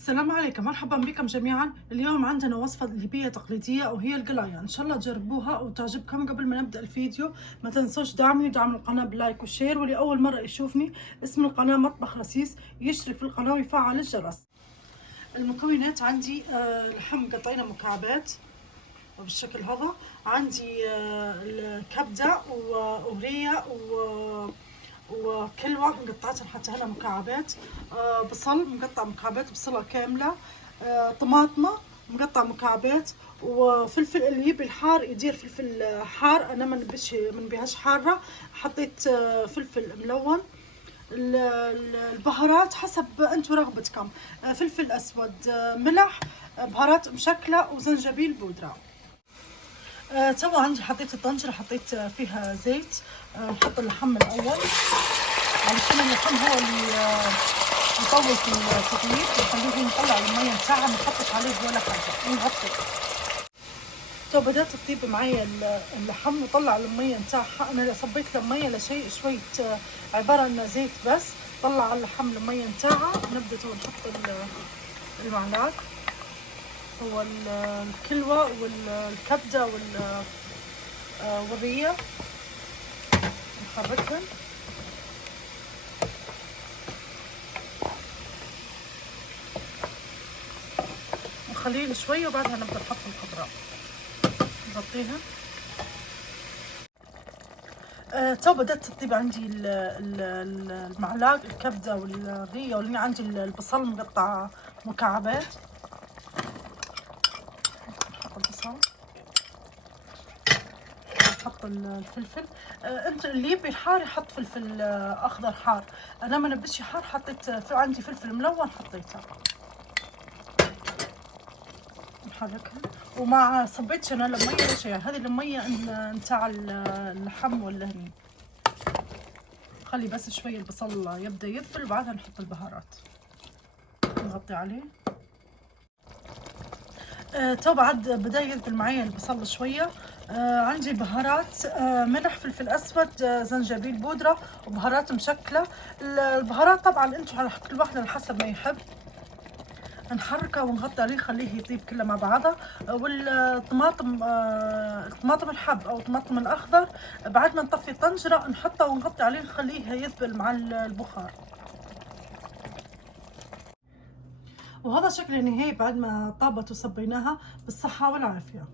السلام عليكم، مرحبا بكم جميعا. اليوم عندنا وصفة ليبية تقليدية وهي القلاية. ان شاء الله تجربوها وتعجبكم. قبل ما نبدأ الفيديو ما تنسوش دعمي ودعم القناة بلايك وشير، واللي اول مرة يشوفني اسم القناة مطبخ رسيس يشترك في القناة ويفعل الجرس. المكونات عندي لحم مقطعينه مكعبات وبالشكل هذا. عندي الكبدة وورية وكلوة مقطعتها حتى هنا مكعبات، بصل مقطع مكعبات بصلة كاملة، طماطمة مقطع مكعبات، وفلفل اللي يبي الحار يدير فلفل حار. انا ما نبيهاش حارة، حطيت فلفل ملون. البهارات حسب انتم رغبتكم، فلفل اسود، ملح، بهارات مشكلة وزنجبيل بودرة. توا عندي حطيت الطنجرة، حطيت فيها زيت. نحط اللحم الأول علشان اللحم هو اللي يطول في التطييب، نخليه نطلع المية نتاعها، ما نحطش عليه ولا حاجة ونغطي. تو بدأت تطيب معايا اللحم وطلع المية نتاعها. أنا صبيت له مية لشيء شوية، عبارة عن زيت بس. طلع اللحم المية نتاعها. نبدأ تو نحط المعلقة هو الكلوة والكبدة والرية، نحركهم نخليهم شوية وبعدها نبدأ نحط الخضراء نغطيها. تو بدأت تطيب عندي المعلاق الكبدة والرية، واللي عندي البصل مقطع مكعبات. نحط البصل، نحط الفلفل. انت اللي يبي الحار يحط فلفل اخضر حار. انا ما نبيش حار، حطيت في عندي فلفل ملون حطيته. نحركها وما صبيتش انا الميه ولا شيء. هذه الميه نتاع اللحم ولا هني. خلي بس شويه البصل يبدا يذبل وبعدها نحط البهارات نغطي عليه. تو بعد بدا يذبل معايا البصل شويه. عندي بهارات، ملح، فلفل اسود، زنجبيل بودره، وبهارات مشكله. البهارات طبعا انتم على كل واحد على حسب ما يحب. نحركه ونغطي عليه نخليه يطيب كله مع بعضه. والطماطم، الطماطم الحب او الطماطم الاخضر، بعد ما نطفي الطنجره نحطه ونغطي عليه نخليه يذبل مع البخار. وهذا شكل النهائي بعد ما طابت وصبيناها. بالصحه والعافيه.